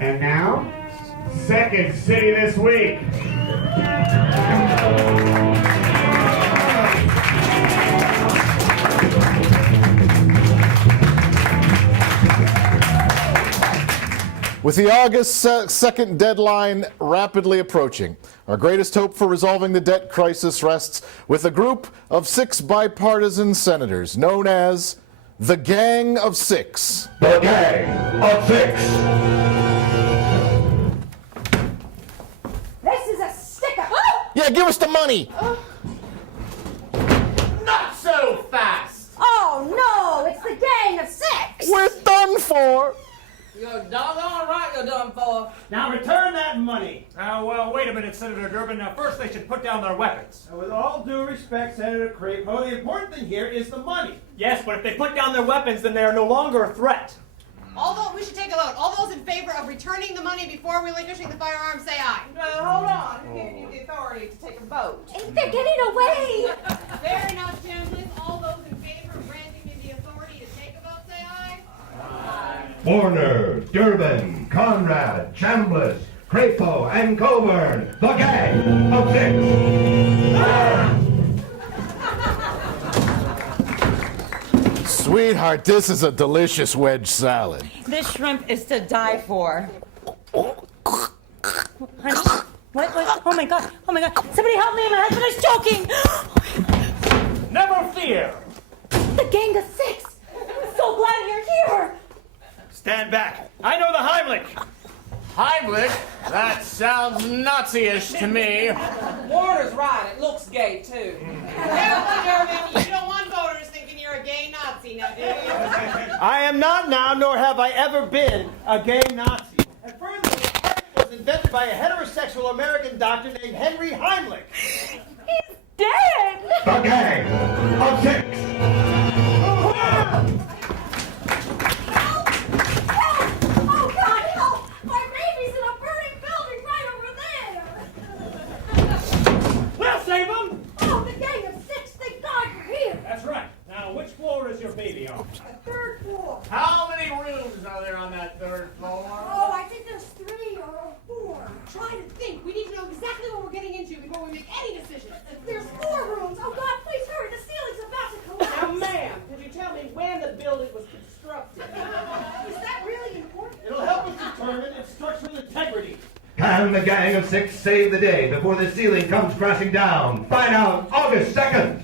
And now, second city this week. With the August 2nd deadline rapidly approaching, our greatest hope for resolving the debt crisis rests with a group of 6 bipartisan senators known as the Gang of 6. The Gang of 6. This is a sticker. Yeah, give us the money. Not so fast. Oh no, it's the Gang of 6. We're done for. You're doggone right you're done for. Now return that money. Well, wait a minute, Senator Durbin. Now, first they should put down their weapons. With all due respect, Senator Crapo, the important thing here is the money. Yes, but if they put down their weapons, then they are no longer a threat. Although we should take a vote. All those in favor of returning the money before relinquishing the firearms, say aye. Hold on. Who gave you the authority to take a vote? They're getting away. Fair enough, gentlemen. All those in favor of granting me the authority to take a vote, say aye. Warner, Durbin, Conrad, Chambliss, Crapo, and Coburn, the Gang of 6. Sweetheart, this is a delicious wedge salad. This shrimp is to die for. Honey, what? Oh my God. Somebody help me, my husband is choking. Never fear. The Gang of 6. I'm so glad you're here. Stand back. I know the Heimlich. Heimlich? That sounds Nazi-ish to me. Warner's right. It looks gay, too. Careful, Durbin. You don't want voters thinking you're a gay Nazi now, do you? I am not now, nor have I ever been, a gay Nazi. And further, the party was invented by a heterosexual American doctor named Henry Heimlich. He's dead. The Gang of 6. Oh God, help! My baby's in a burning building right over there. We'll save them. Oh, the Gang of 6. Thank God you're here. That's right. Now, which floor is your baby on? Third floor. How many rooms are there on that third floor? Oh, I think there's 3 or 4. Try to think. We need to know exactly what we're getting into before we make any decisions. There's 4 rooms. Oh God, please hurry. The ceiling's about to collapse. Now, ma'am, could you tell me when the building was constructed? Is that really important? It'll help us determine its structural integrity. Can the Gang of 6 save the day before the ceiling comes crashing down? Find out August 2nd.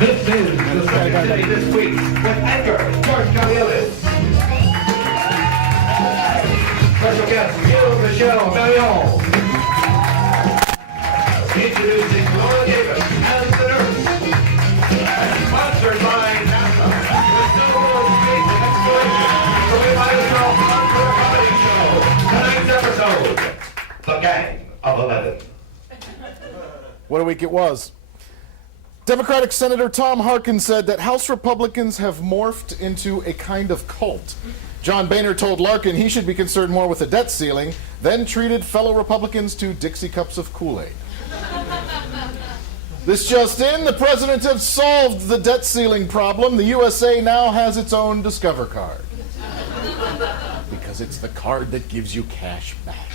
This is the second city this week with anchor George Caleodis. Special guest Jill-Michele Meleán. Introducing Laura Davis as the nurse. And sponsored by NASA with no more space and exploration. So we might as well sponsor a comedy show. Tonight's episode, The Gang of 11. What a week it was. Democratic Senator Tom Harkin said that House Republicans have morphed into a kind of cult. John Boehner told Larkin he should be concerned more with the debt ceiling, then treated fellow Republicans to Dixie cups of Kool-Aid. This just in, the president has solved the debt ceiling problem. The USA now has its own Discover card. Because it's the card that gives you cash back.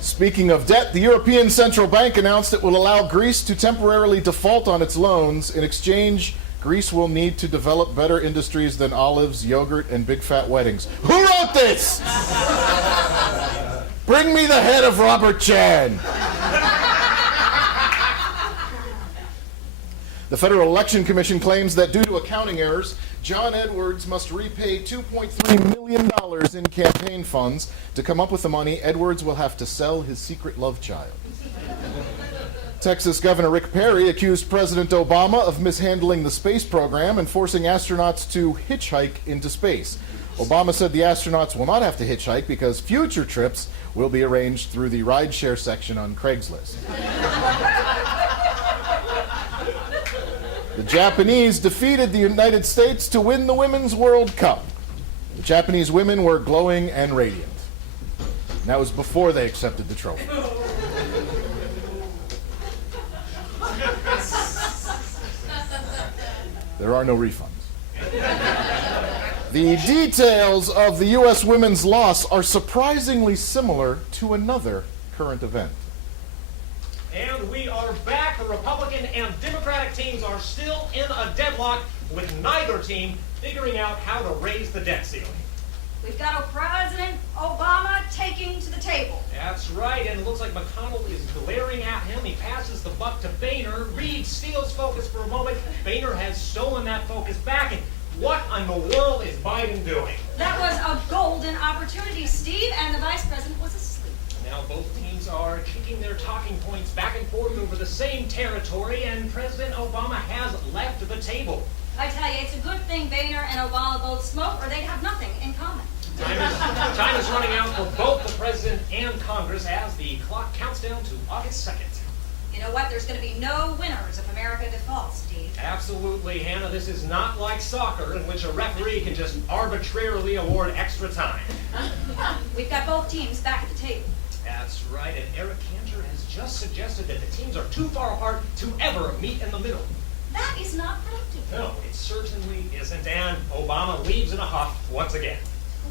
Speaking of debt, the European Central Bank announced it will allow Greece to temporarily default on its loans. In exchange, Greece will need to develop better industries than olives, yogurt, and big fat weddings. Who wrote this? Bring me the head of Robert Chan. The Federal Election Commission claims that due to accounting errors, John Edwards must repay $2.3 million in campaign funds. To come up with the money, Edwards will have to sell his secret love child. Texas Governor Rick Perry accused President Obama of mishandling the space program and forcing astronauts to hitchhike into space. Obama said the astronauts will not have to hitchhike because future trips will be arranged through the rideshare section on Craigslist. The Japanese defeated the United States to win the Women's World Cup. The Japanese women were glowing and radiant. And that was before they accepted the trophy. There are no refunds. The details of the U.S. women's loss are surprisingly similar to another current event. And we are back. The Republican and Democratic teams are still in a deadlock, with neither team figuring out how to raise the debt ceiling. We've got President Obama taking to the table. That's right, and it looks like McConnell is glaring at him. He passes the buck to Boehner. Reed steals focus for a moment. Boehner has stolen that focus back, and what in the world is Biden doing? That was a golden opportunity, Steve, and the vice president was asleep. Now both teams are kicking their talking points back and forth over the same territory, and President Obama has left the table. I tell you, it's a good thing Boehner and Obama both smoke, or they'd have nothing in common. Time is running out for both the president and Congress as the clock counts down to August 2nd. You know what? There's going to be no winners if America defaults, Steve. Absolutely, Hannah. This is not like soccer, in which a referee can just arbitrarily award extra time. We've got both teams back at the table. That's right, and Eric Cantor has just suggested that the teams are too far apart to ever meet in the middle. That is not productive. No, it certainly isn't, and Obama leaves in a huff once again.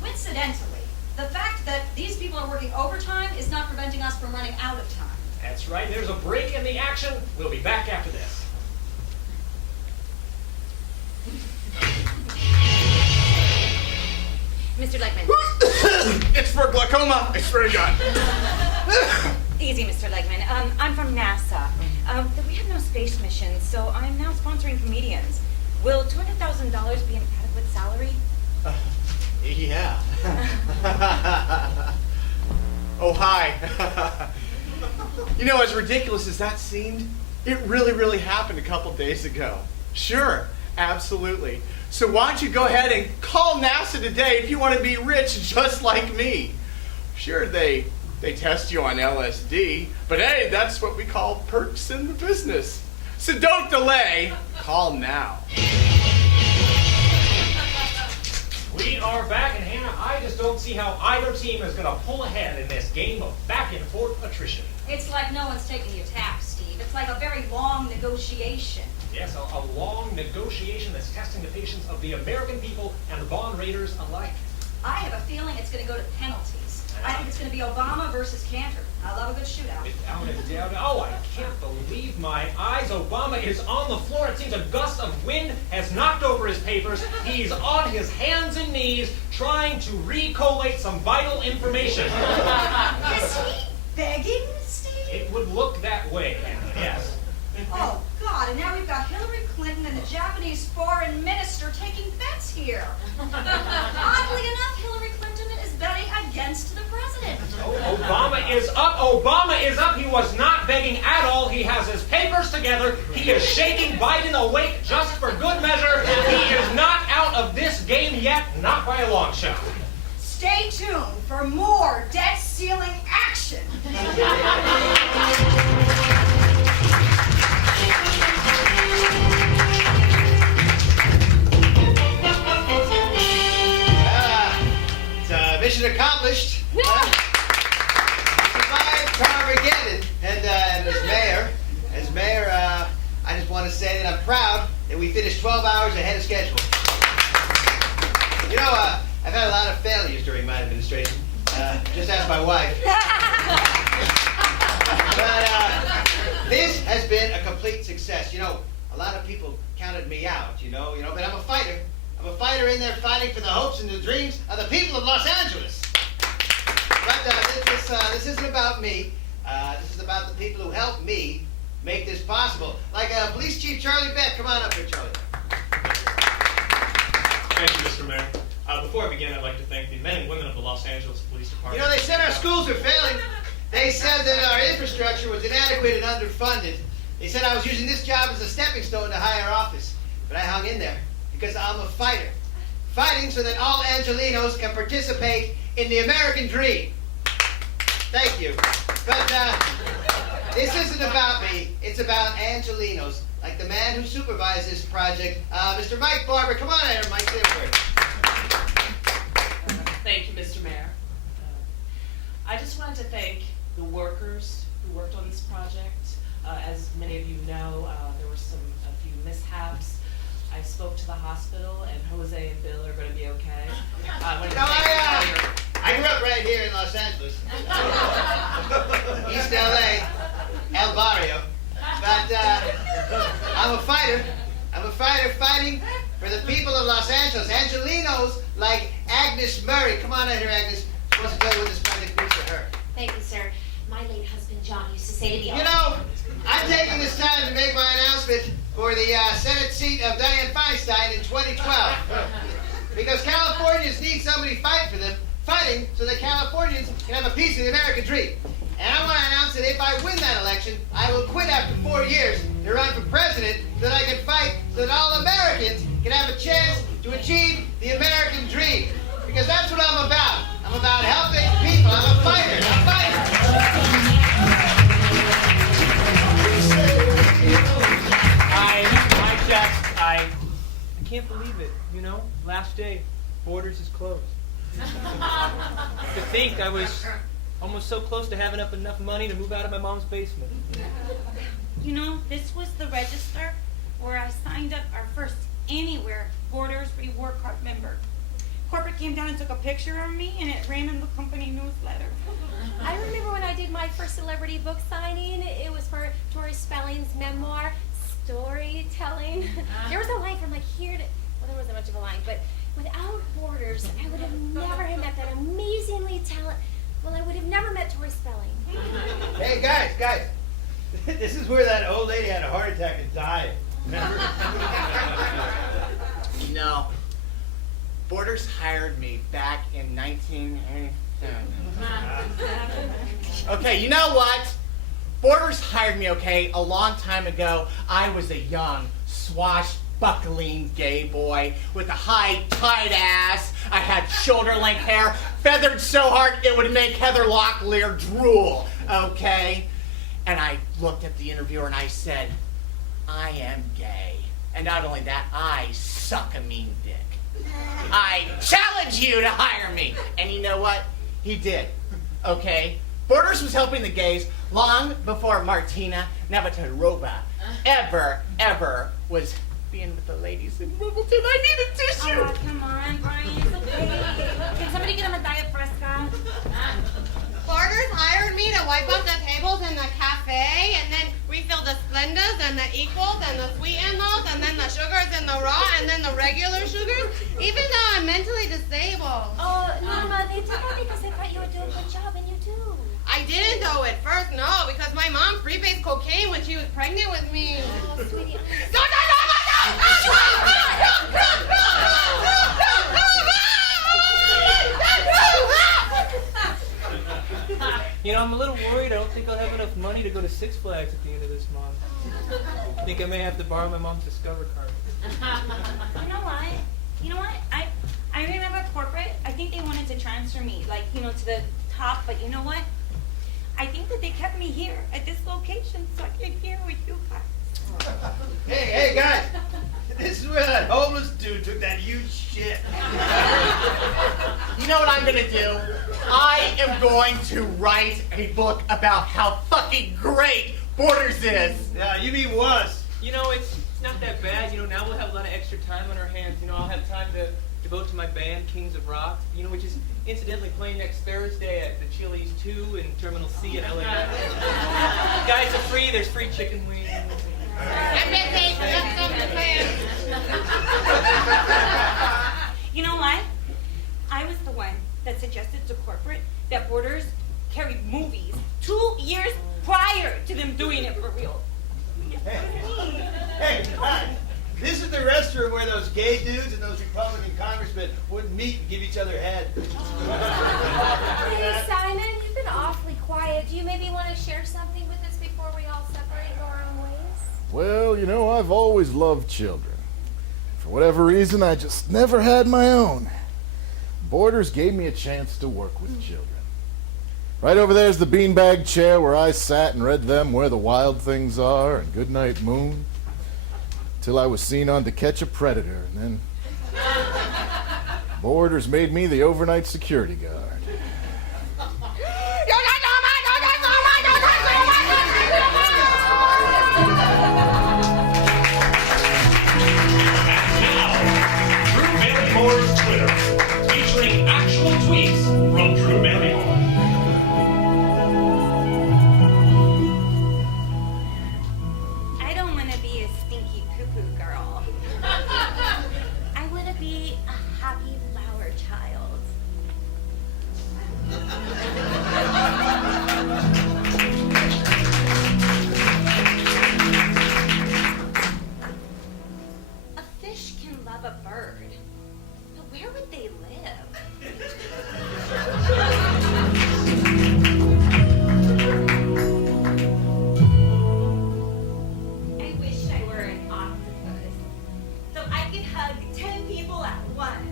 Coincidentally, the fact that these people are working overtime is not preventing us from running out of time. That's right, there's a break in the action. We'll be back after this. Mr. Lageman. It's for glaucoma, I swear to God. Easy, Mr. Lageman. I'm from NASA. We have no space missions, so I'm now sponsoring comedians. Will $200,000 be an adequate salary? Yeah. Oh, hi. You know, as ridiculous as that seemed, it really happened a couple days ago. Sure, absolutely. So why don't you go ahead and call NASA today if you want to be rich just like me. Sure, they test you on LSD, but hey, that's what we call perks in the business. So don't delay, call now. We are back, and Hannah, I just don't see how either team is going to pull ahead in this game of back-and-forth attrition. It's like no one's taking your tap, Steve. It's like a very long negotiation. Yes, a long negotiation that's testing the patience of the American people and the bond raiders alike. I have a feeling it's going to go to penalties. I think it's going to be Obama versus Cantor. I love a good shootout. Without a doubt. Oh, I can't believe my eyes. Obama is on the floor. It seems a gust of wind has knocked over his papers. He's on his hands and knees trying to recollate some vital information. Is he begging, Steve? It would look that way, Hannah, yes. Oh, God, and now we've got Hillary Clinton and the Japanese foreign minister taking bets here. Oddly enough, Hillary Clinton is betting against the president. Oh, Obama is up. Obama is up. He was not begging at all. He has his papers together. He is shaking Biden awake just for good measure. He is not out of this game yet, not by a long shot. Stay tuned for more debt ceiling action. Mission accomplished. Survived Carmageddon. And as mayor, I just want to say that I'm proud that we finished 12 hours ahead of schedule. You know, I've had a lot of failures during my administration. Just ask my wife. But this has been a complete success. You know, a lot of people counted me out, you know, but I'm a fighter. I'm a fighter in there fighting for the hopes and the dreams of the people of Los Angeles. But this isn't about me. This is about the people who helped me make this possible. Like Police Chief Charlie Beth. Come on up here, Charlie. Thank you, Mr. Mayor. Before I begin, I'd like to thank the men and women of the Los Angeles Police Department. You know, they said our schools were failing. They said that our infrastructure was inadequate and underfunded. They said I was using this job as a stepping stone to higher office. But I hung in there. Because I'm a fighter. Fighting so that all Angelinos can participate in the American dream. Thank you. But this isn't about me. It's about Angelinos. Like the man who supervised this project, Mr. Mike Barber. Come on in here, Mike. Say a word. Thank you, Mr. Mayor. I just wanted to thank the workers who worked on this project. As many of you know, there were a few mishaps. I spoke to the hospital, and Jose and Bill are going to be okay. I grew up right here in Los Angeles. East LA, El Barrio. But I'm a fighter. I'm a fighter fighting for the people of Los Angeles. Angelinos like Agnes Murray. Come on in here, Agnes. I'm supposed to tell you what this project means to her. Thank you, sir. My late husband, John, used to say to me... You know, I'm taking this time to make my announcement for the Senate seat of Dianne Feinstein in 2012. Because Californians need somebody to fight for them, fighting so that Californians can have a piece of the American dream. And I want to announce that if I win that election, I will quit after 4 years to run for president so that I can fight so that all Americans can have a chance to achieve the American dream. Because that's what I'm about. I'm about helping people. I'm a fighter. I'm a fighter. I can't believe it, you know? Last day, Borders is closed. To think I was almost so close to having up enough money to move out of my mom's basement. You know, this was the register where I signed up our first Anywhere Borders Reward Card member. Corporate came down and took a picture of me, and it ran in the company newsletter. I remember when I did my first celebrity book signing. It was for Tori Spelling's memoir, Storytelling. There was a line from like here to... Well, there wasn't much of a line, but without Borders, I would have never have met that amazingly talented... Well, I would have never met Tori Spelling. Hey, guys. This is where that old lady had a heart attack and died. No. Borders hired me back in 1987. Okay, you know what? Borders hired me, okay, a long time ago. I was a young, swashbuckling gay boy with a high, tight ass. I had shoulder-length hair, feathered so hard it would make Heather Locklear drool, okay? And I looked at the interviewer and I said, I am gay. And not only that, I suck a mean dick. I challenge you to hire me. And you know what? He did. Okay? Borders was helping the gays long before Martina Navratilova ever was being with the ladies in Wimbledon. I need a tissue. Oh, come on, Brian. It's okay. Can somebody get him a Diet Fresca? Borders hired me to wipe up the tables in the cafe and then refill the Splendas and the Equals and the sweetened those and then the sugars and the raw and then the regular sugars, even though I'm mentally disabled. Oh, Mama, they did that because they thought you would do a good job, and you do. I didn't though at first, no, because my mom freebased cocaine when she was pregnant with me. Oh, sweetie. You know, I'm a little worried. I don't think I'll have enough money to go to Six Flags at the end of this month. I think I may have to borrow my mom's Discover card. You know what? I remember corporate. I think they wanted to transfer me, like, you know, to the top. But you know what? I think that they kept me here at this location so I can hear with you guys. Hey, guys. This is where that homeless dude took that huge shit. You know what I'm gonna do? I am going to write a book about how fucking great Borders is. Yeah, you mean was. You know, it's not that bad. You know, now we'll have a lot of extra time on our hands. You know, I'll have time to devote to my band, Kings of Rock, you know, which is incidentally playing next Thursday at the Chili's 2 in Terminal C in LA. Guys are free. There's free chicken wings. I'm busy. Let's go to the plan. You know what? I was the one that suggested to corporate that Borders carried movies 2 years prior to them doing it for real. Hey, guys. This is the restroom where those gay dudes and those Republican congressmen would meet and give each other head. Hey, Simon, you've been awfully quiet. Do you maybe want to share something with us before we all separate and go our own ways? Well, you know, I've always loved children. For whatever reason, I just never had my own. Borders gave me a chance to work with children. Right over there's the beanbag chair where I sat and read them Where the Wild Things Are and Goodnight Moon, till I was seen on To Catch a Predator, and then Borders made me the overnight security guard. a bird. But where would they live? I wish I were an octopus, so I could hug 10 people at once.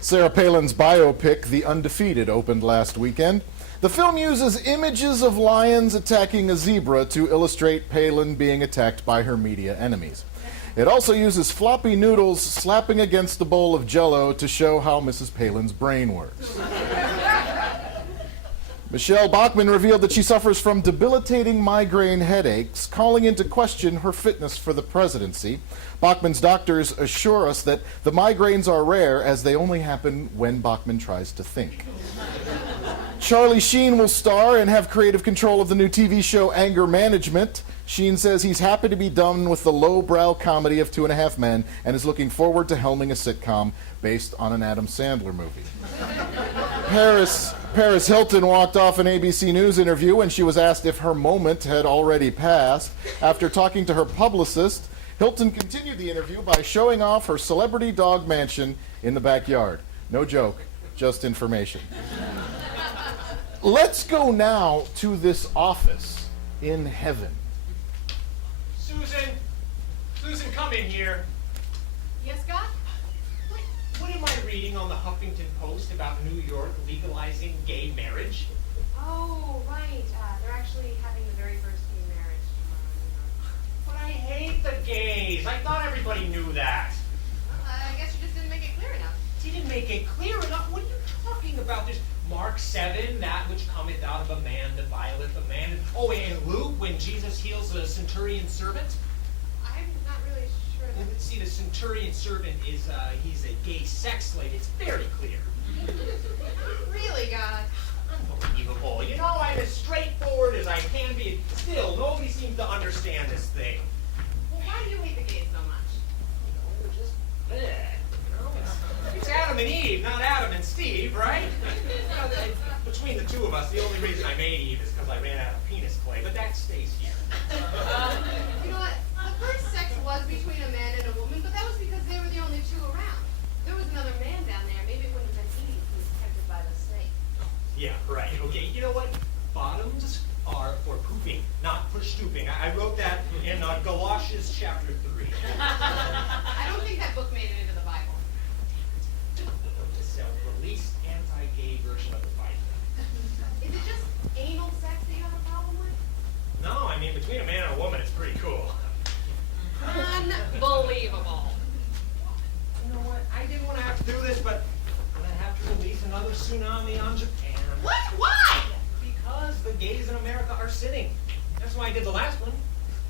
Sarah Palin's biopic, The Undefeated, opened last weekend. The film uses images of lions attacking a zebra to illustrate Palin being attacked by her media enemies. It also uses floppy noodles slapping against a bowl of Jell-O to show how Mrs. Palin's brain works. Michelle Bachmann revealed that she suffers from debilitating migraine headaches, calling into question her fitness for the presidency. Bachmann's doctors assure us that the migraines are rare, as they only happen when Bachmann tries to think. Charlie Sheen will star and have creative control of the new TV show Anger Management. Sheen says he's happy to be done with the lowbrow comedy of 2.5 Men and is looking forward to helming a sitcom based on an Adam Sandler movie. Paris Hilton walked off an ABC News interview when she was asked if her moment had already passed. After talking to her publicist, Hilton continued the interview by showing off her celebrity dog mansion in the backyard. No joke, just information. Let's go now to this office in heaven. Susan, come in here. Yes, Scott? What am I reading on the Huffington Post about New York legalizing gay marriage? Oh, right. They're actually having the very first gay marriage tomorrow. But I hate the gays. I thought everybody knew that. I guess you just didn't make it clear enough. Didn't make it clear enough? What are you talking about? There's Mark 7, that which cometh out of a man defileth a man. Oh, and Luke, when Jesus heals a centurion servant. I'm not really sure. See, the centurion servant is, he's a gay sex slave. It's very clear. Really, God? Unbelievable. You know, I'm as straightforward as I can be. Still, nobody seems to understand this thing. Well, why do you hate the gays so much? You know, they're just bleh. You know, it's Adam and Eve, not Adam and Steve, right? Between the two of us, the only reason I made Eve is because I ran out of penis clay, but that stays here. You know what? The first sex was between a man and a woman, but that was because they were the only two around. There was another man down there. Maybe it wouldn't have been Eve who was tempted by the snake. Yeah, right. Okay, you know what? Bottoms are for pooping, not for stooping. I wrote that in Galatians chapter 3. I don't think that book made it into the Bible. The self-released anti-gay version of the Bible. Is it just anal sex that you have a problem with? No, I mean, between a man and a woman, it's pretty cool. Unbelievable. You know what? I didn't want to have to do this, but I'm going to have to release another tsunami on Japan. What? Why? Because the gays in America are sinning. That's why I did the last one.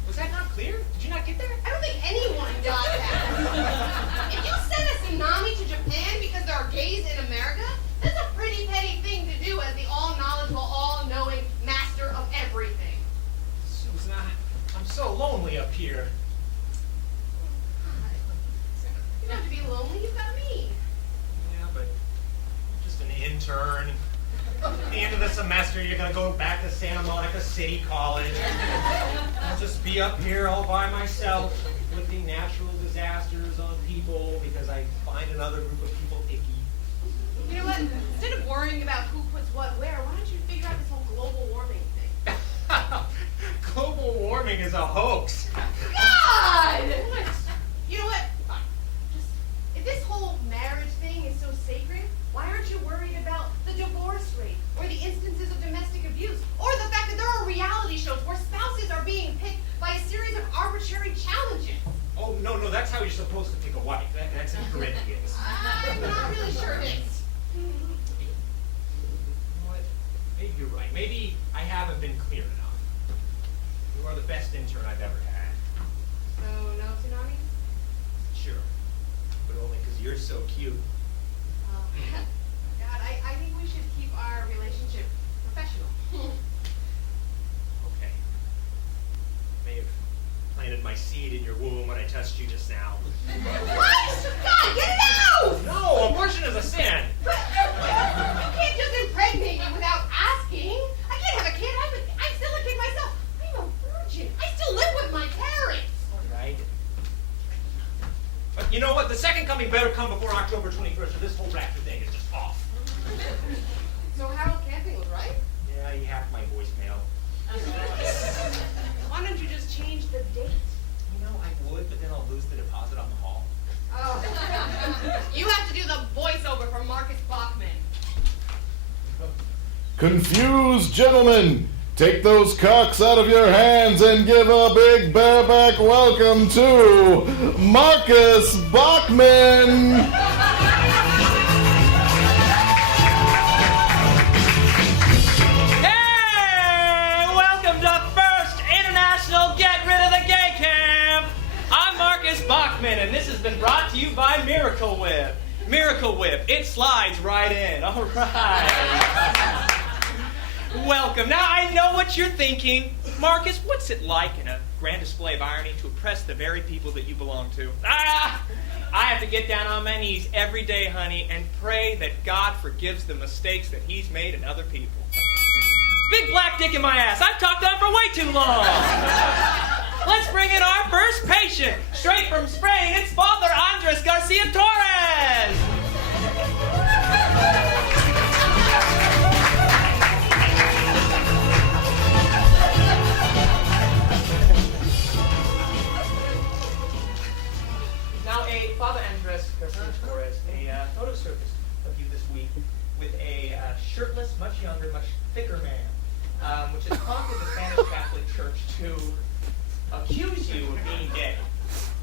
Was that not clear? Did you not get there? I don't think anyone got that. If you send a tsunami to Japan because there are gays in America, that's a pretty petty thing to do as the all-knowledgeable, all-knowing master of everything. Susan, I'm so lonely up here. You don't have to be lonely, you've got me. Yeah, but I'm just an intern. At the end of the semester, you're going to go back to Santa Monica City College. I'll just be up here all by myself, inflicting natural disasters on people because I find another group of people icky. You know what? Instead of worrying about who puts what where, why don't you figure out this whole global warming thing? Global warming is a hoax. God! You know what? Fine. Just, if this whole marriage thing is so sacred, why aren't you worried about the divorce rate, or the instances of domestic abuse, or the fact that there are reality shows where spouses are being picked by a series of arbitrary challenges? Oh, no, that's how you're supposed to pick a wife. That's in Corinthians. I'm not really sure it is. You know what? Maybe you're right. Maybe I haven't been clear enough. You are the best intern I've ever had. So, no tsunami? Sure. But only because you're so cute. God, I think we should keep our relationship professional. Okay. May have planted my seed in your womb when I touched you just now. What? God, get it out! No, abortion is a sin. But you can't just impregnate me without asking. something better come before October 21st, or this whole rapture thing is just off. So Harold Camping was right? Yeah, he hacked my voicemail. Why don't you just change the date? You know, I would, but then I'll lose the deposit on the hall. Oh. You have to do the voiceover for Marcus Bachman. Confused gentlemen, take those cocks out of your hands and give a big bareback welcome to Marcus Bachman. Hey! Welcome to First International Get Rid of the Gay Camp! I'm Marcus Bachman, and this has been brought to you by Miracle Whip. Miracle Whip, it slides right in. All right. Welcome. Now, I know what you're thinking. Marcus, what's it like in a grand display of irony to oppress the very people that you belong to? I have to get down on my knees every day, honey, and pray that God forgives the mistakes that he's made in other people. Big black dick in my ass. I've talked on for way too long. Let's bring in our first patient. Straight from Spain, it's Father Andres Garcia Torres. Now, Father Andres Garcia Torres, a photo surfaced of you this week with a shirtless, much younger, much thicker man, which has prompted the Spanish Catholic Church to accuse you of being gay.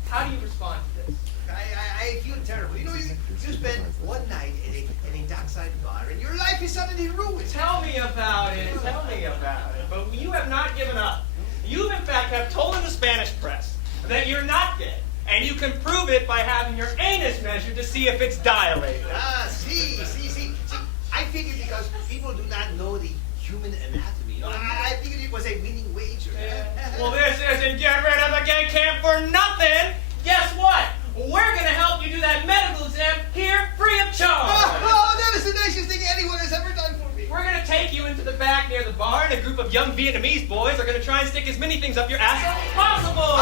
How do you respond to this? I feel terrible. You know, you spent one night at a dockside bar, and your life is suddenly ruined. Tell me about it. Tell me about it. But you have not given up. You, in fact, have told in the Spanish press that you're not gay. And you can prove it by having your anus measured to see if it's dilated. See. I figured because people do not know the human anatomy. You know, I figured it was a winning wager. Well, this isn't Get Rid of the Gay Camp for nothing. Guess what? We're going to help you do that medical exam here free of charge. Oh, that is the nicest thing anyone has ever done for me. We're going to take you into the back near the bar, and a group of young Vietnamese boys are going to try and stick as many things up your ass as possible.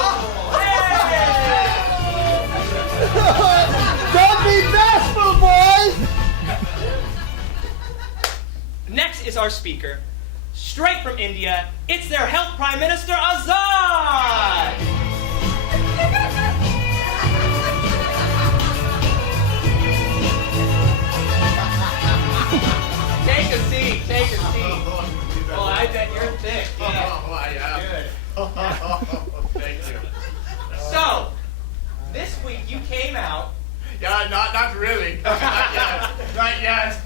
Hey! Don't be bashful, boys! Next is our speaker. Straight from India, it's their health prime minister, Azad! Take a seat. Oh, I bet you're thick. Yeah. Oh, I am. Good. Oh, thank you. So, this week you came out. Yeah, not really. Not yet.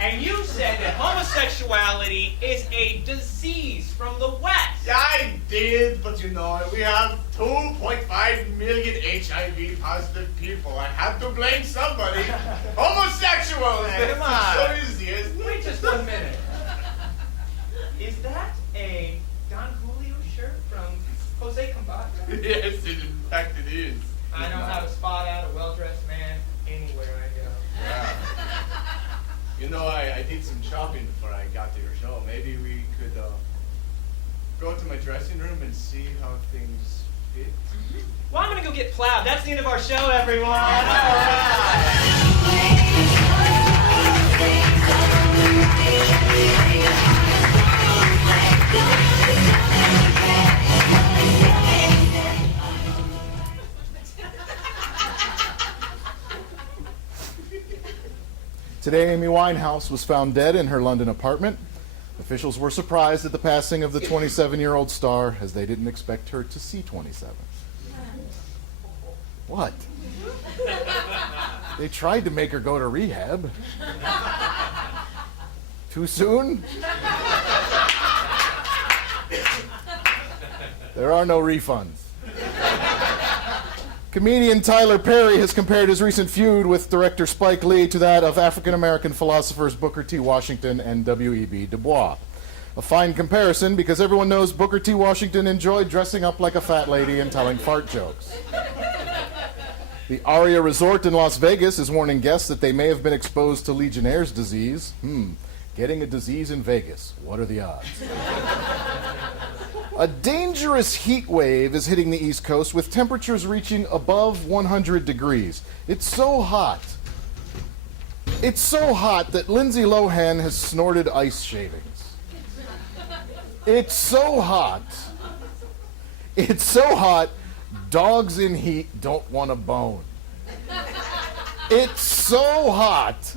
And you said that homosexuality is a disease from the West. Yeah, I did, but you know, we have 2.5 million HIV positive people. I have to blame somebody. Homosexuals! Come on. So easy, isn't it? Wait just 1 minute. Is that a Don Julio shirt from Jose Cambada? Yes, in fact it is. I know how to spot out a well-dressed man anywhere I go. Yeah. You know, I did some shopping before I got to your show. Maybe we could go to my dressing room and see how things fit. Well, I'm going to go get plowed. That's the end of our show, everyone. All right. Today, Amy Winehouse was found dead in her London apartment. Officials were surprised at the passing of the 27-year-old star, as they didn't expect her to see 27. What? They tried to make her go to rehab. Too soon? There are no refunds. Comedian Tyler Perry has compared his recent feud with director Spike Lee to that of African-American philosophers Booker T. Washington and W.E.B. Du Bois. A fine comparison because everyone knows Booker T. Washington enjoyed dressing up like a fat lady and telling fart jokes. The Aria Resort in Las Vegas is warning guests that they may have been exposed to Legionnaire's disease. Getting a disease in Vegas. What are the odds? A dangerous heat wave is hitting the East Coast with temperatures reaching above 100 degrees. It's so hot. It's so hot that Lindsay Lohan has snorted ice shavings. It's so hot. It's so hot, dogs in heat don't want a bone. It's so hot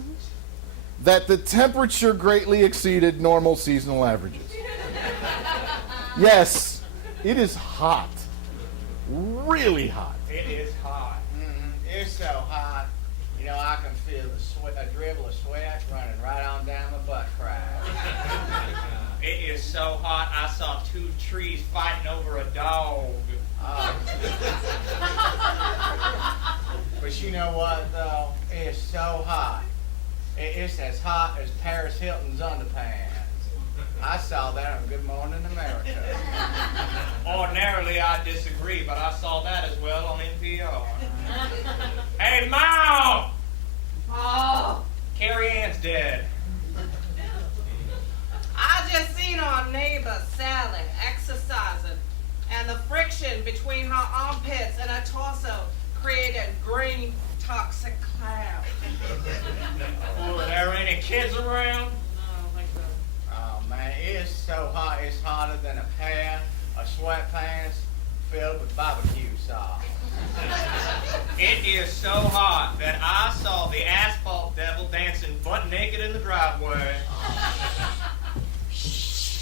that the temperature greatly exceeded normal seasonal averages. Yes, it is hot. Really hot. It is hot. It's so hot. You know, I can feel a dribble of sweat running right on down my butt crack. It is so hot, I saw two trees fighting over a dog. But you know what, though? It's so hot. It's as hot as Paris Hilton's underpants. I saw that on Good Morning America. Ordinarily, I disagree, but I saw that as well on NPR. Hey, Mom! Oh, Carrie Ann's dead. I just seen our neighbor Sally exercising, and the friction between her armpits and her torso created green toxic cloud. Were there any kids around? Oh, man, it's so hot. It's hotter than a pair of sweatpants filled with barbecue sauce. It is so hot that I saw the asphalt devil dancing butt naked in the driveway.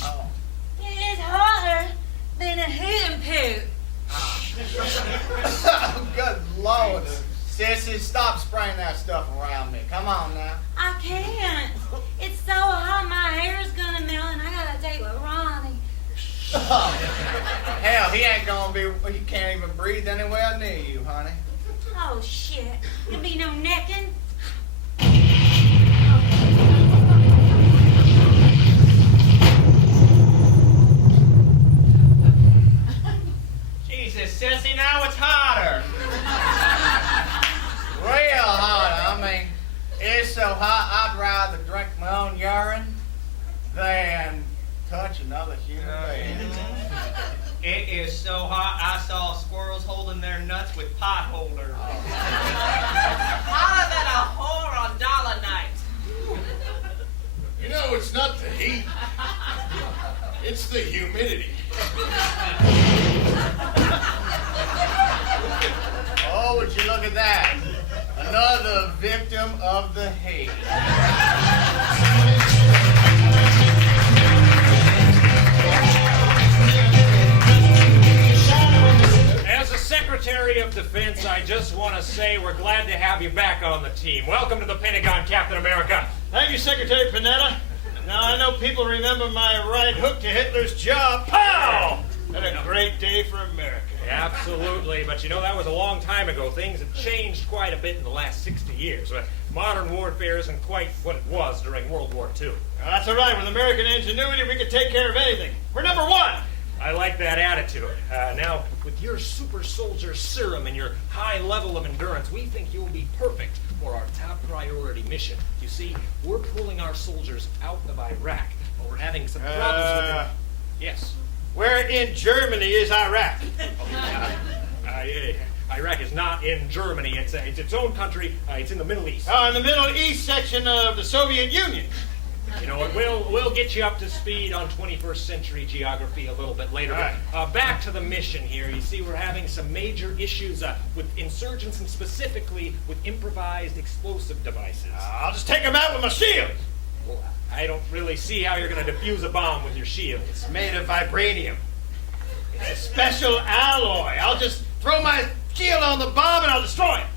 Oh. It is hotter than a hen poop. Good Lord. Sissy, stop spraying that stuff around me. Come on now. I can't. It's so hot, my hair's gonna melt, and I got a date with Ronnie. Hell, he ain't gonna be, he can't even breathe anywhere near you, honey. Oh, shit. There'll be no necking. Jesus, Sissy, now it's hotter. Real hot. I mean, it's so hot I'd rather drink my own urine than touch another human being. It is so hot I saw squirrels holding their nuts with pot holders. Hotter than a whore on dollar night. You know, it's not the heat. It's the humidity. Oh, would you look at that? Another victim of the heat. As a Secretary of Defense, I just want to say we're glad to have you back on the team. Welcome to the Pentagon, Captain America. Thank you, Secretary Panetta. Now, I know people remember my right hook to Hitler's jaw. Pow! What a great day for America. Absolutely, but you know, that was a long time ago. Things have changed quite a bit in the last 60 years. But modern warfare isn't quite what it was during World War II. That's all right. With American ingenuity, we can take care of anything. We're number one. I like that attitude. Now, with your super soldier serum and your high level of endurance, we think you'll be perfect for our top priority mission. You see, we're pulling our soldiers out of Iraq, but we're having some problems with them. Yes. Where in Germany is Iraq? Iraq is not in Germany. It's its own country. It's in the Middle East. Oh, in the Middle East section of the Soviet Union. You know what? We'll get you up to speed on 21st century geography a little bit later. Right. But, back to the mission here. You see, we're having some major issues with insurgents and specifically with improvised explosive devices. I'll just take them out with my shield. Well, I don't really see how you're going to defuse a bomb with your shield. It's made of vibranium. It's a special alloy. I'll just throw my shield on the bomb and I'll destroy it.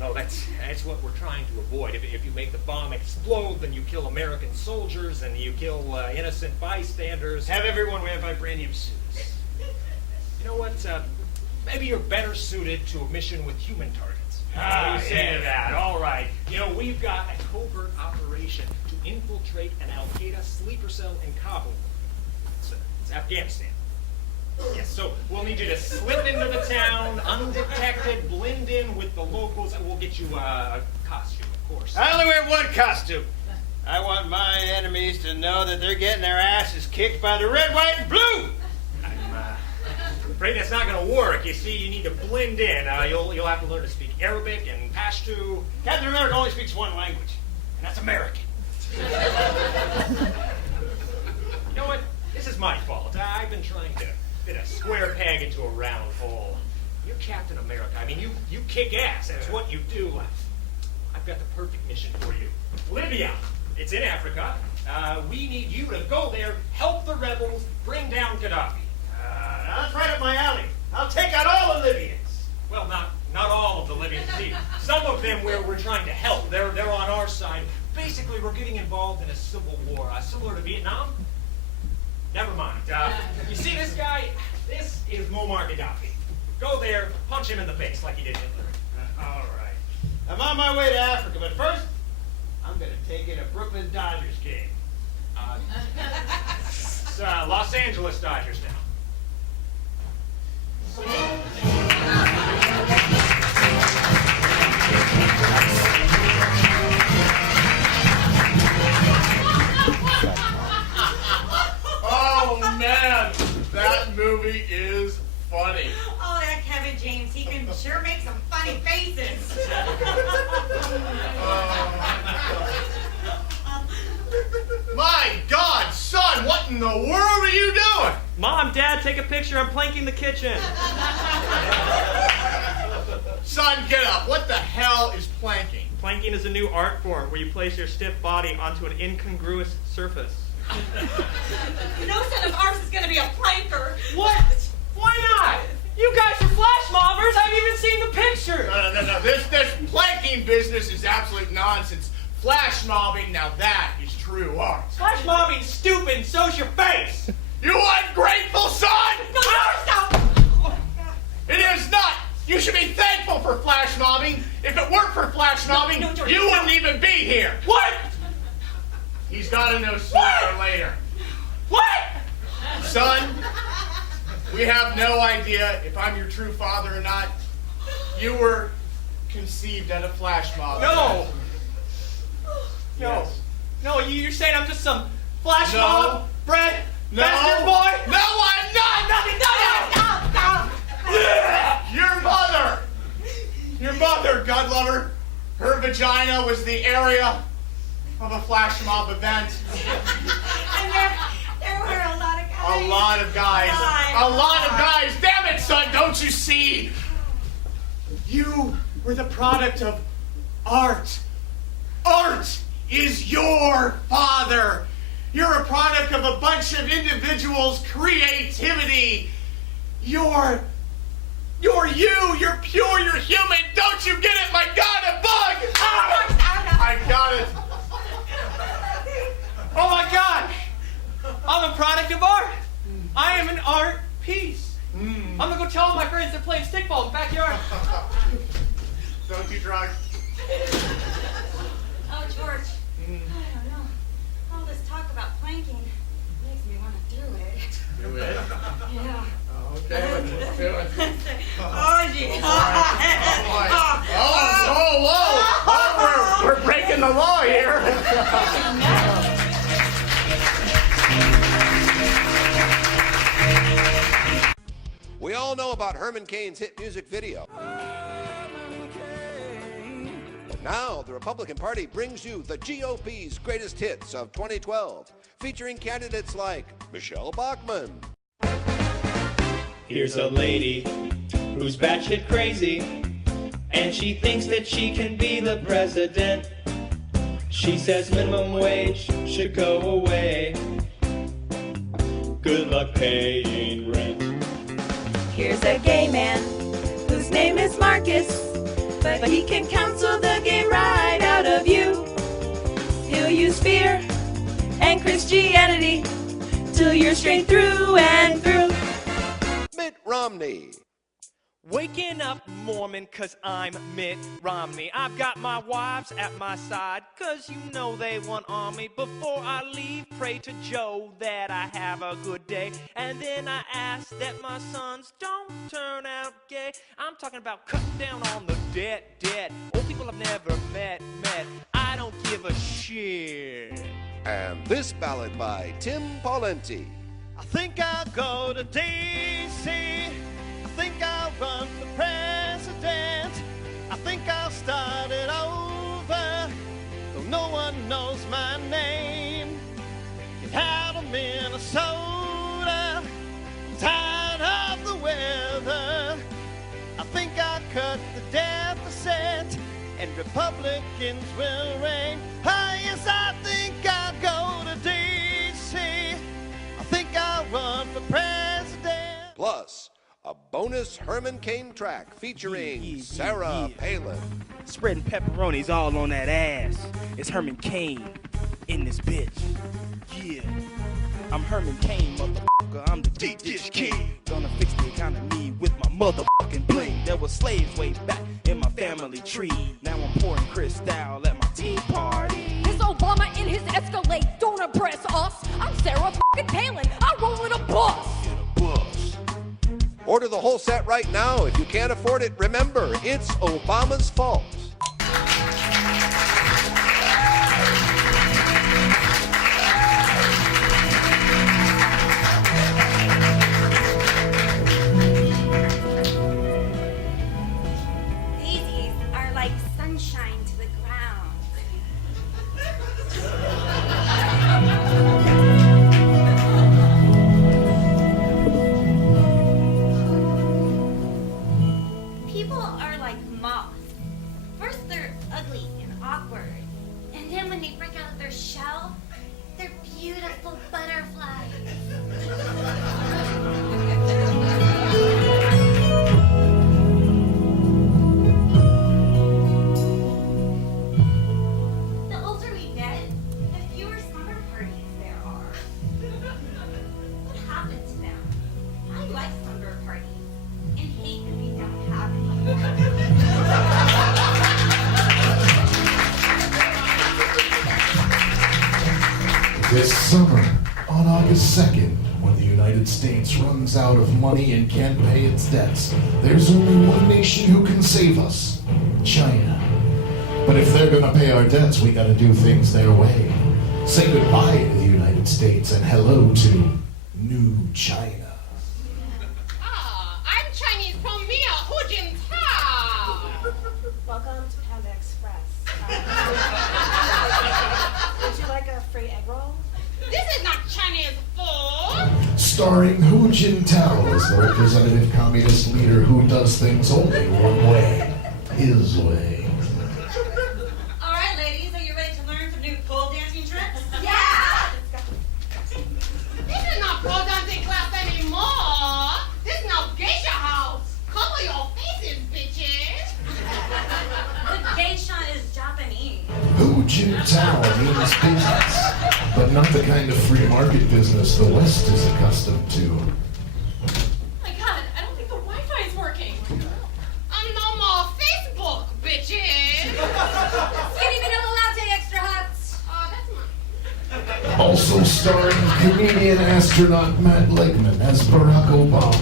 No, that's what we're trying to avoid. If you make the bomb explode, then you kill American soldiers and you kill innocent bystanders. Have everyone wear vibranium suits. You know what? Maybe you're better suited to a mission with human targets. Ah, What do you say yeah. to that? All right. You know, we've got a covert operation to infiltrate an Al-Qaeda sleeper cell in Kabul. It's Afghanistan. Yes, so we'll need you to slip into the town, undetected, blend in with the locals, and we'll get you a costume, of course. I only wear one costume. I want my enemies to know that they're getting their asses kicked by the red, white, and blue. afraid that's not going to work. You see, you need to blend in. You'll have to learn to speak Arabic and Pashto. Captain America only speaks one language, and that's American. You know what? This is my fault. I've been trying to fit a square peg into a round hole. You're Captain America. I mean, you kick ass. That's what you do. I've got the perfect mission for you. Libya. It's in Africa. We need you to go there, help the rebels, bring down Gaddafi. That's right up my alley. I'll take out all the Libyans. Well, not all of the Libyans. See, some of them we're trying to help. They're on our side. Basically, we're getting involved in a civil war, similar to Vietnam. Never mind. You see this guy? This is Muammar Gaddafi. Go there, punch him in the face like he did Hitler. All right. I'm on my way to Africa, but first, I'm going to take in a Brooklyn Dodgers game. It's Los Angeles Dodgers now. Oh, man, that movie is funny. Oh, that Kevin James, he can sure make some funny faces. My God, son, what in the world are you doing? Mom, Dad, take a picture. I'm planking the kitchen. Son, get up. What the hell is planking? Planking is a new art form where you place your stiff body onto an incongruous surface. No son of ours is going to be a planker. What? Why not? You guys are flash mobbers. I've even seen the picture. No. This planking business is absolute nonsense. Flash mobbing, now that is true art. Flash mobbing's stupid, and so's your face. You ungrateful son! No, stop! It is not. You should be thankful for flash mobbing. If it weren't for flash mobbing, you wouldn't even be here. What? He's got to know sooner or later. What? Son, we have no idea if I'm your true father or not. You were conceived at a flash mob. No. Yes. No, you're saying I'm just some flash No. mob, bred, No. bastard boy? No, I'm not! Stop! Your mother, God love her, her vagina was the area of a flash mob event. And there were a lot of guys. A lot of guys. A lot of guys. Damn it, son, don't you see? You were the product of art. Art is your father. You're a product of a bunch of individuals' creativity. You're you. You're pure. You're human. Don't you get it? My God, a bug! I got it. Oh my God! I'm a product of art. I am an art piece. I'm gonna go tell all my friends they're playing stickball in the backyard. Don't you drug. Oh, George. I don't know. All this talk about planking makes me want to do it. Do it. Yeah. Okay, let's do it. Oh, gee. Whoa! We're breaking the law here. We all know about Herman Cain's hit music video. But now the Republican Party brings you the GOP's greatest hits of 2012, featuring candidates like Michelle Bachmann. Here's a lady who's batshit crazy, and she thinks that she can be the president. She says minimum wage should go away. Good luck paying rent. Here's a gay man whose name is Marcus, but he can counsel the game right out of you. He'll use fear and Christianity till you're straight through and through. Mitt Romney. Waking up Mormon cause I'm Mitt Romney. I've got my wives at my side cause you know they want on me. Before I leave, pray to Joe that I have a good day. And then I ask that my sons don't turn out gay. I'm talking about cutting down on the debt. Old people I've never met. I don't give a shit. And this ballad by Tim Pawlenty. I think I'll go to D.C. think I'll run for president. I think I'll start it over, though no one knows my name. Get out of Minnesota, I'm tired of the weather. I think I'll cut the deficit, and Republicans will reign. Ah, yes, I think I'll go to D.C. I think I'll run for president. Plus, a bonus Herman Cain track featuring Sarah Palin. Spreading pepperonis all on that ass. It's Herman Cain in this bitch. Yeah. I'm Herman Cain, motherfucker. I'm the deep dish king. Gonna fix the economy with my motherfucking bling. There were slaves way back in my family tree. Now I'm pouring Cristal at my tea party. This Obama in his Escalade don't impress us. I'm Sarah fucking Palin. I roll in a bus. Order the whole set right now. If you can't afford it, remember, it's Obama's fault. Daisies are like sunshine to the ground. People are like moths. First they're ugly and awkward, and then when they break out of their shell, they're beautiful butterflies. The older we get, the fewer summer parties there are. What happened to them? I like summer parties and hate that we don't have any. This summer, on August 2nd, when the United States runs out of money and can't pay its debts, there's only one nation who can save us: China. But if they're gonna pay our debts, we gotta do things their way. Say goodbye to the United States and hello to New China. I'm Chinese from Mia Hujin Tao. Welcome to Panda Express. Would you like a free egg roll? This is not Chinese food. Starring Hu Jintao as the representative communist leader who does things only one way: his way. All right, ladies, are you ready to learn some new pole dancing tricks? Yeah! This is not pole dancing class anymore. This is now geisha house. Cover your faces, bitches. The geisha is Japanese. Hu Jintao means business, but not the kind of free market business the West is accustomed to. Oh my god, I don't think the Wi-Fi is working. I'm no more Facebook, bitches. Skinny vanilla latte, extra hot. Oh, that's mine. Also starring comedian astronaut Matt Lageman as Barack Obama.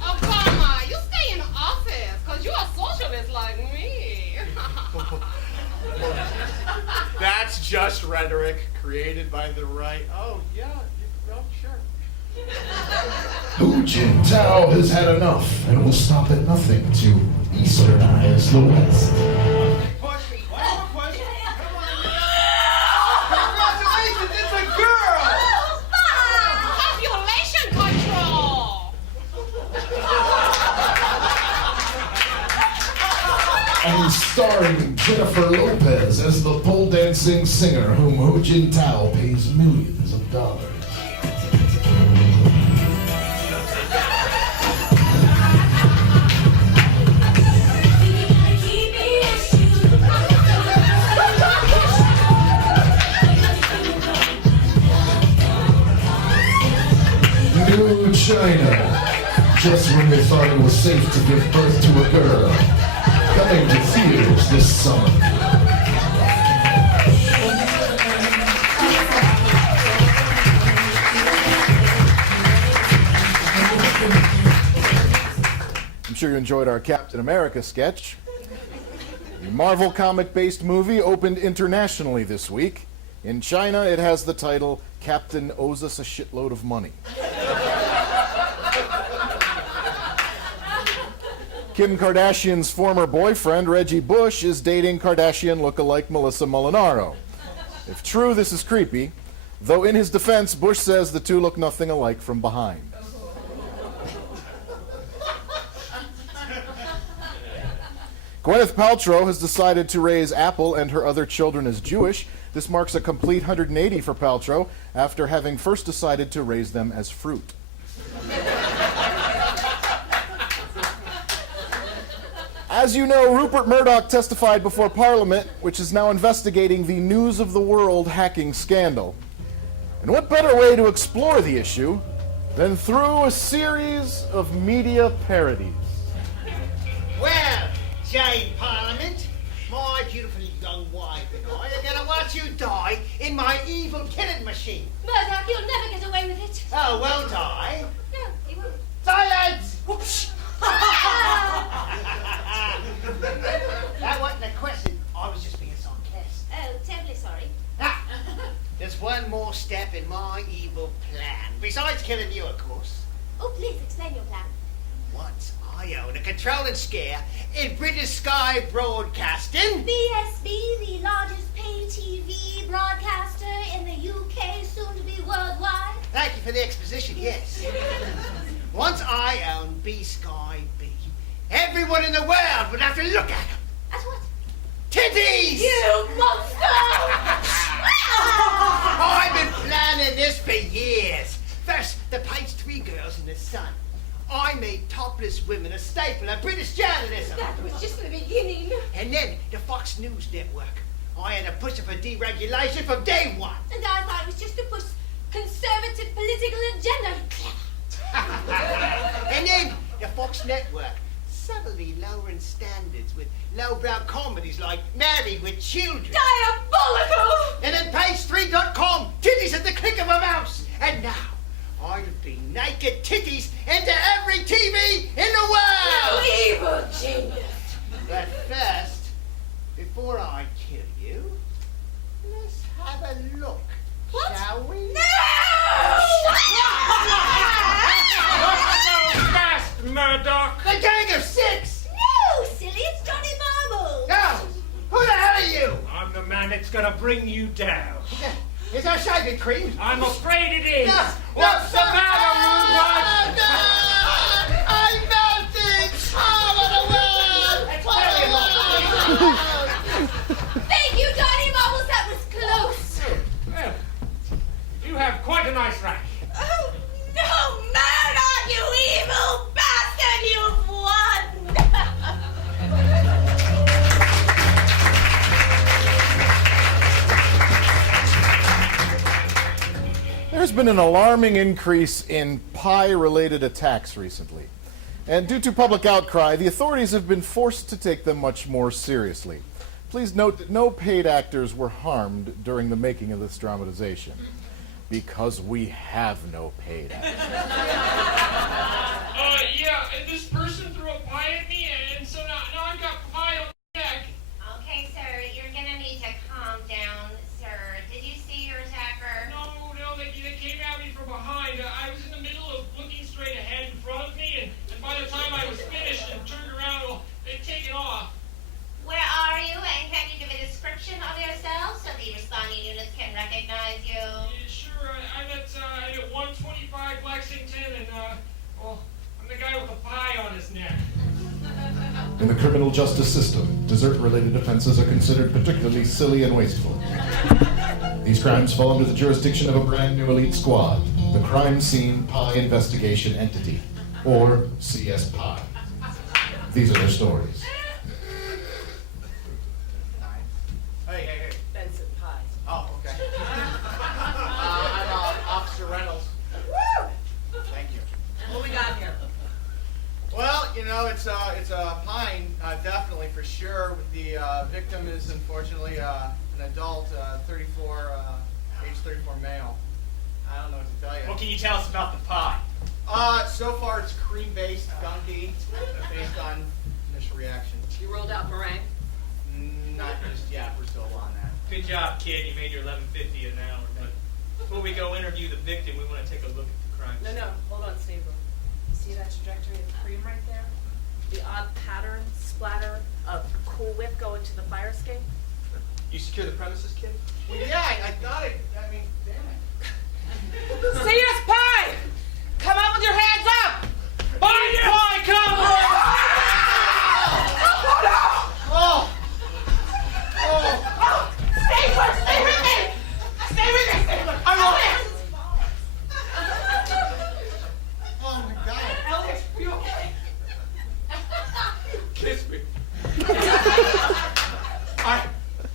Obama, you stay in office, because you're a socialist like me. That's just rhetoric created by the right. Oh, yeah, sure. Hu Jintao has had enough and will stop at nothing to easternize the West. Congratulations, it's a girl! Population control! And starring Jennifer Lopez as the pole dancing singer whom Hu Jintao pays millions of dollars. New China. Just when we thought it was safe to give birth to a girl. Coming to theaters this summer. I'm sure you enjoyed our Captain America sketch. The Marvel comic-based movie opened internationally this week. In China, it has the title, Captain Owes Us a Shitload of Money. Kim Kardashian's former boyfriend, Reggie Bush, is dating Kardashian lookalike Melissa Molinaro. If true, this is creepy, though in his defense, Bush says the two look nothing alike from behind. Gwyneth Paltrow has decided to raise Apple and her other children as Jewish. This marks a complete 180 for Paltrow after having first decided to raise them as fruit. As you know, Rupert Murdoch testified before Parliament, which is now investigating the News of the World hacking scandal. And what better way to explore the issue than through a series of media parodies? Well, Jane Parliament, my beautiful young wife and I are going to watch you die in my evil killing machine. Murdoch, you'll never get away with it. Oh, won't I? No, you won't. Silence! Whoops! That wasn't a question. I was just being sarcastic. Oh, terribly sorry. Ah, there's one more step in my evil plan. Besides killing you, of course. Oh, please, explain your plan. Once I own a controlling scare in British Sky Broadcasting. BSB, the largest pay TV broadcaster in the UK, soon to be worldwide. Thank you for the exposition, yes. Once I own B-Sky B, everyone in the world would have to look at them. At what? Titties! You monster! I've been planning this for years. First, the page 3 girls in the Sun. I made topless women a staple of British journalism. That was just the beginning. And then the Fox News Network. I had to push it for deregulation from day one. And I thought it was just to push conservative political agenda. And then the Fox Network, subtly lowering standards with lowbrow comedies like Married with Children. Diabolical! And then page3.com, titties at the click of a mouse. And now, I'll be naked titties into every TV in the world! You evil genius! But first, before I kill you, let's have a look, shall we? No! Fast, Murdoch! The gang of 6! No, silly, it's Johnny Marble! No! Who the hell are you? I'm the man that's gonna bring you down. Is that shaving cream? I'm afraid it is. No, What's the matter, Rubano? No! I'm melting! Oh, what a world! Thank you, Johnny Marbles, that was close. Well, you have quite a nice rack. Oh, no, Murdoch, you evil bastard, you've won! There's been an alarming increase in pie-related attacks recently. And due to public outcry, the authorities have been forced to take them much more seriously. Please note that no paid actors were harmed during the making of this dramatization. Because we have no paid actors. Yeah, and this person threw a pie at me, and so now I've got pie on my neck. Okay, sir, you're gonna need to calm down, sir. Did you see your attacker? No, they came at me from behind. I was in the middle of looking straight ahead in front of me, and by the time I was finished and turned around, well, they'd taken off. Where are you, and can you give a description of yourself so the responding units can recognize you? Sure, I'm at 125 Lexington, and, well, I'm the guy with the pie on his neck. In the criminal justice system, dessert-related offenses are considered particularly silly and wasteful. These crimes fall under the jurisdiction of a brand new elite squad, the Crime Scene Pie Investigation Entity, or CS Pie. These are their stories. Hey. Benson Pie. Oh, okay. I'm Officer Reynolds. Thank you. What we got here? Well, you know, it's a Pine, definitely for sure. The victim is unfortunately an adult, 34, age 34 male. I don't know what to tell you. What can you tell us about the pie? So far it's cream-based, gunky, based on initial reaction. You rolled out meringue? Not just yet. We're still on that. Good job, kid. You made your $11.50 an hour. But before we go interview the victim, we want to take a look at the crime. No, hold on, stay, bro. You see that trajectory of cream right there? the odd pattern, splatter of Cool Whip go into the fire escape? You secure the premises, kid? Well, yeah, I got it. I mean, damn it. CS Pie! Come out with your hands up! Pie, pie, come on! Oh! Oh! Stay with me! Stay with me! I'm on it! Oh my God. Elliot, are you okay? Kiss me.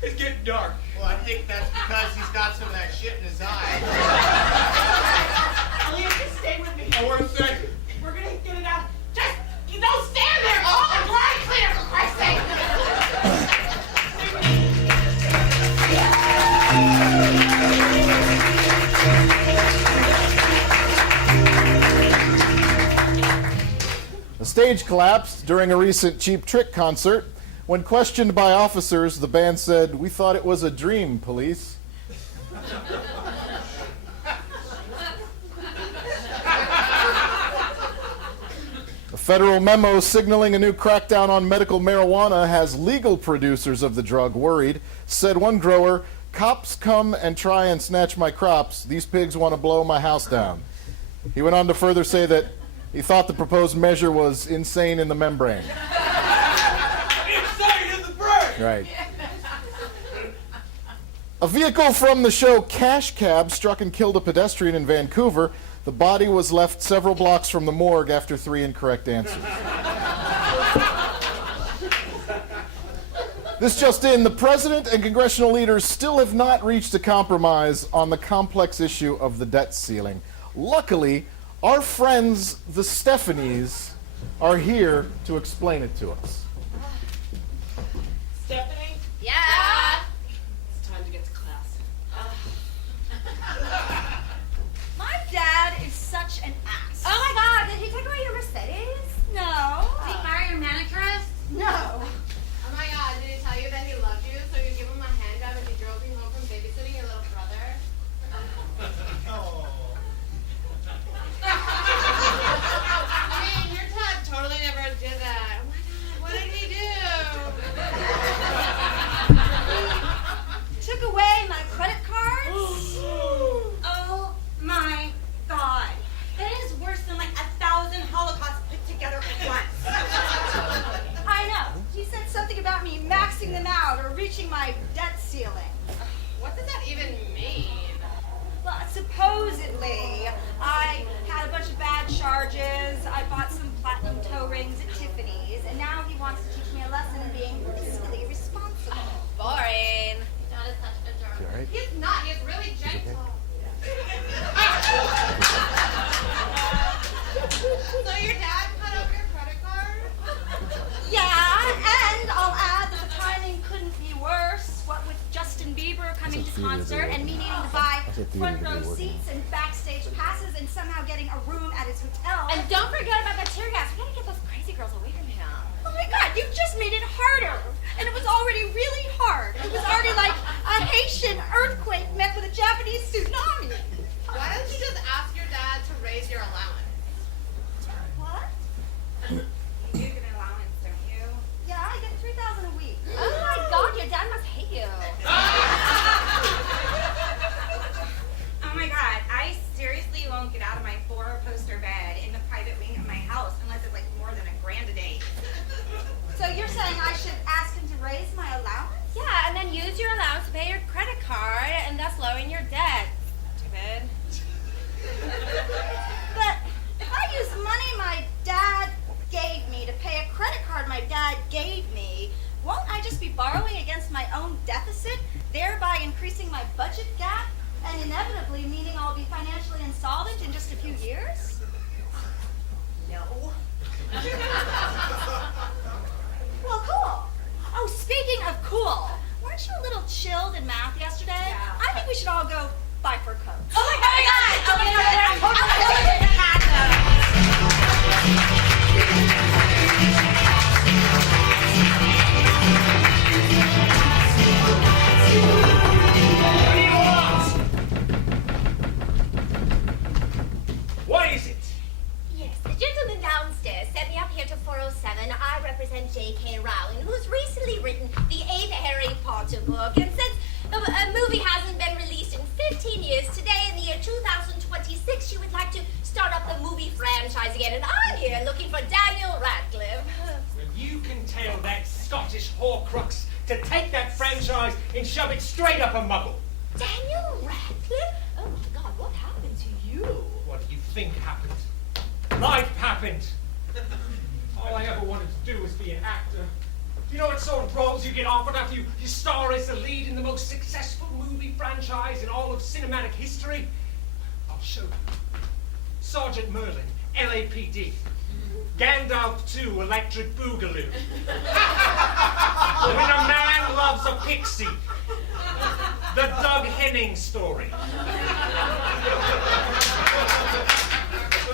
It's getting dark. Well, I think that's because he's got some of that shit in his eye. Elliot, just stay with me. I want to say. We're gonna get it out. Just, you don't stand there! Call the dry cleaner, for Christ's sake! The stage collapsed during a recent Cheap Trick concert. When questioned by officers, the band said, "We thought it was a dream, police." A federal memo signaling a new crackdown on medical marijuana has legal producers of the drug worried. Said one grower, "Cops come and try and snatch my crops. These pigs want to blow my house down." He went on to further say that he thought the proposed measure was insane in the membrane. Insane in the brain! Right. A vehicle from the show Cash Cab struck and killed a pedestrian in Vancouver. The body was left several blocks from the morgue after 3 incorrect answers. This just in, the president and congressional leaders still have not reached a compromise on the complex issue of the debt ceiling. Luckily, our friends, the Stephanies, are here to explain it to us. Stephanie? Yeah? It's time to get to class. My dad is such an ass. Oh my God, did he take away your Mercedes? No. Did he fire your manicurist? No. Oh my God, did he tell you that he loved you, so you give him a hand job as he drove you home from babysitting your little brother? Oh. I mean, your dad totally never did that. Oh my God, what did he do? He took away my credit cards. Oh my God. That is worse than like 1,000 Holocausts put together at once. I know. He said something about me maxing them out or reaching my debt ceiling. What does that even mean? Well, supposedly, I had a bunch of bad charges. I bought some platinum toe rings at Tiffany's, and now he wants to teach me a lesson in being fiscally responsible. Boring. Dad is such a jerk. You all right? He's not. He's really gentle. So your dad cut up your credit card? Yeah, and I'll add that the timing couldn't be worse. What with Justin Bieber coming to concert and me needing to buy front row seats and backstage passes and somehow getting a room at his hotel. And don't forget about the tear gas. We gotta get those crazy girls away from him. Oh my God, you just made it harder. And it was already really hard. It was already like a Haitian earthquake met with a Japanese tsunami. Why don't you just ask your dad to raise your allowance? What? You do get an allowance, don't you? Yeah, I get $3,000 a week. Oh my God, your dad must hate you. Oh my God, I seriously won't get out of my 4-poster bed in the private wing of my house unless it's like more than $1,000 a day. So you're saying I should ask him to raise my allowance? Yeah, and then use your allowance to pay your credit card and thus lowering your debt. Stupid. But if I use money my dad gave me to pay a credit card my dad gave me, won't I just be borrowing against my own deficit, thereby increasing my budget gap, and inevitably meaning I'll be financially insolvent in just a few years? No. Well, cool. Oh, speaking of cool, weren't you a little chilled in math yesterday? Yeah. I think we should all go buy fur coats. Oh my God! Oh my God! What is it? Yes, the gentleman downstairs sent me up here to 407. is today in the year 2026 she would like to start up the movie franchise again, and I'm here looking for Daniel Radcliffe. Well, you can tell that Scottish Horcrux to take that franchise and shove it straight up a muggle. Daniel Radcliffe? Oh my God, what happened to you? What do you think happened? Life happened. All I ever wanted to do was be an actor. Do you know what sort of roles you get offered after you star as the lead in the most successful movie franchise in all of cinematic history? I'll show you. Sergeant Merlin, LAPD. Gandalf 2, Electric Boogaloo. When a Man Loves a Pixie. The Doug Henning story.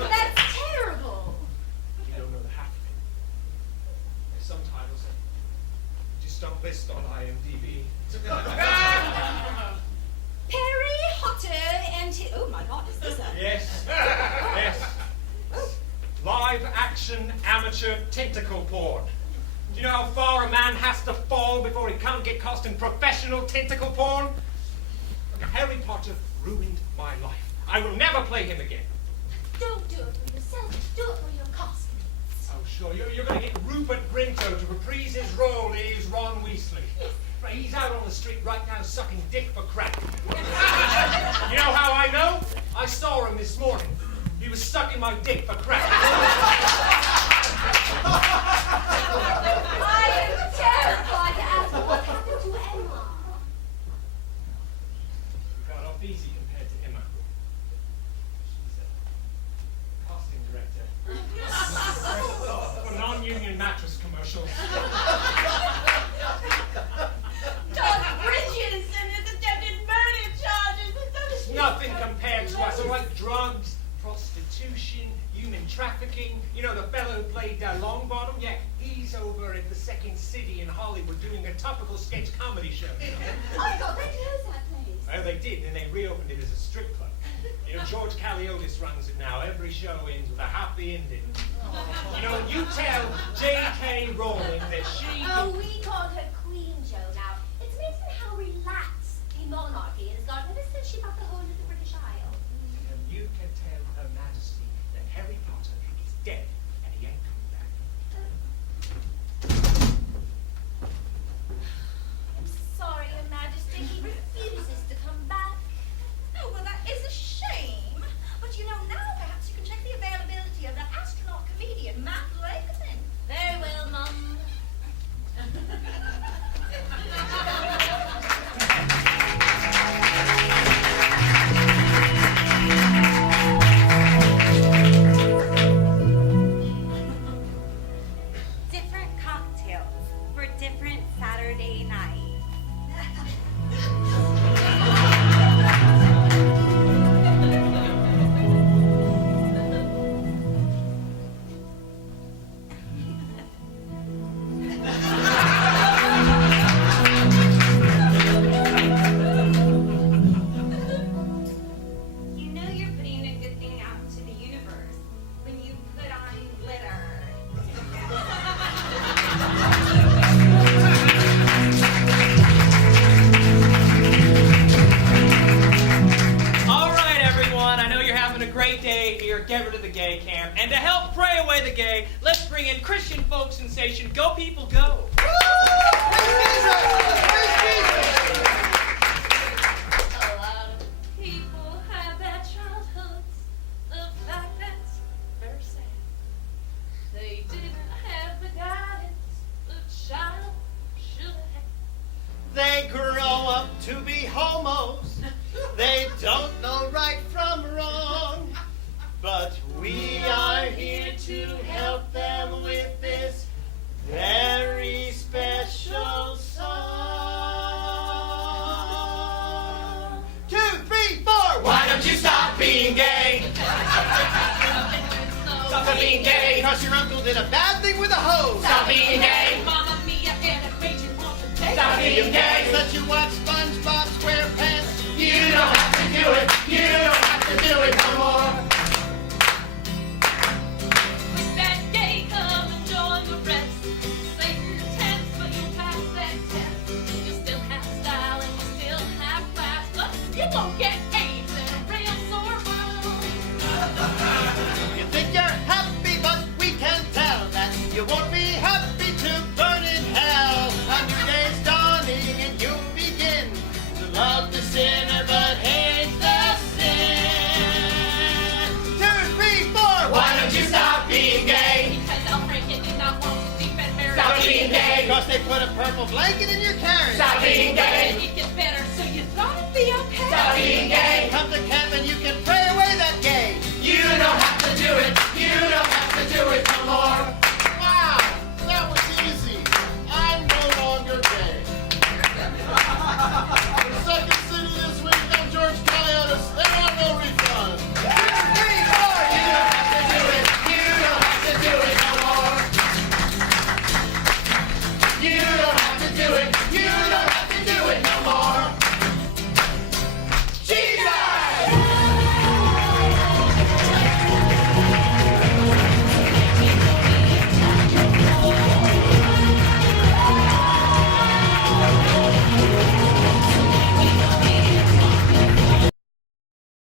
That's terrible. You don't know the half of it. There's some titles that just don't list on IMDb. Perry Hotter and oh my God, is this a... Yes, yes. Live action amateur tentacle porn. Do you know how far a man has to fall before he can't get cast in professional tentacle porn? Look, Harry Potter ruined my life. I will never play him again. Don't do it for yourself, do it for your castmates. Oh, sure. You're going to get Rupert Grinto to reprise his role as Ron Weasley. Right, he's out on the street right now sucking dick for crack. You know how I know? I saw him this morning. He was sucking my dick for crack. I am terrified to ask what happened to Emma. We got off easy compared to Emma. She's a casting director for non-union mattress commercials. Todd Bridgerton has attempted murder charges. Nothing compared to us, all right? Drugs, prostitution, human trafficking. You know the fellow who played Longbottom? Yeah, he's over at the Second City in Hollywood doing a topical sketch comedy show. Oh my God, they closed that place. Well, they did, and they reopened it as a strip club. You know, George Caleodis runs it now. Every show ends with a happy ending. You know, you tell J.K. Rowling that she... Oh, we call her Queen, Joe, now. It's amazing how relaxed the monarchy has gotten ever since she got the hold of the British Isle. And you can tell Her Majesty that Harry Potter is dead, and he ain't coming back. I'm sorry, Your Majesty, he refuses to come back. Oh, well, that is a shame. But you know, now perhaps you can check the availability of that astronaut comedian, Matt Lageman. Very well, Mum. Different cocktails for different Saturday nights. You know you're putting a good thing out to the universe when you put on glitter. All right, everyone. I know you're having a great day here. Get rid of the gay camp. And to help pray away the gay, let's bring in Christian folk sensation Go People Go. A lot of people have their childhoods. The fact that's very sad. They didn't have the guidance the child should have. They grow up to be homos. They don't know right from wrong. But we are here to help them with this very special song. 2, 3, 4. Why don't you stop being gay? Stop being gay. Cause your uncle did a bad thing with a hose. Stop being gay. Mamma mia, and it made you want to take Stop it. being gay. Let you watch SpongeBob SquarePants. You don't have to do it. You don't have to do it no more. With that gay, come and join the rest. Satan tents, but you'll pass that test. You still have style and you still have class, but you won't get paid. they put a purple blanket in your carriage. Stop being gay. It gets better, so you thought it'd be okay. Stop being gay.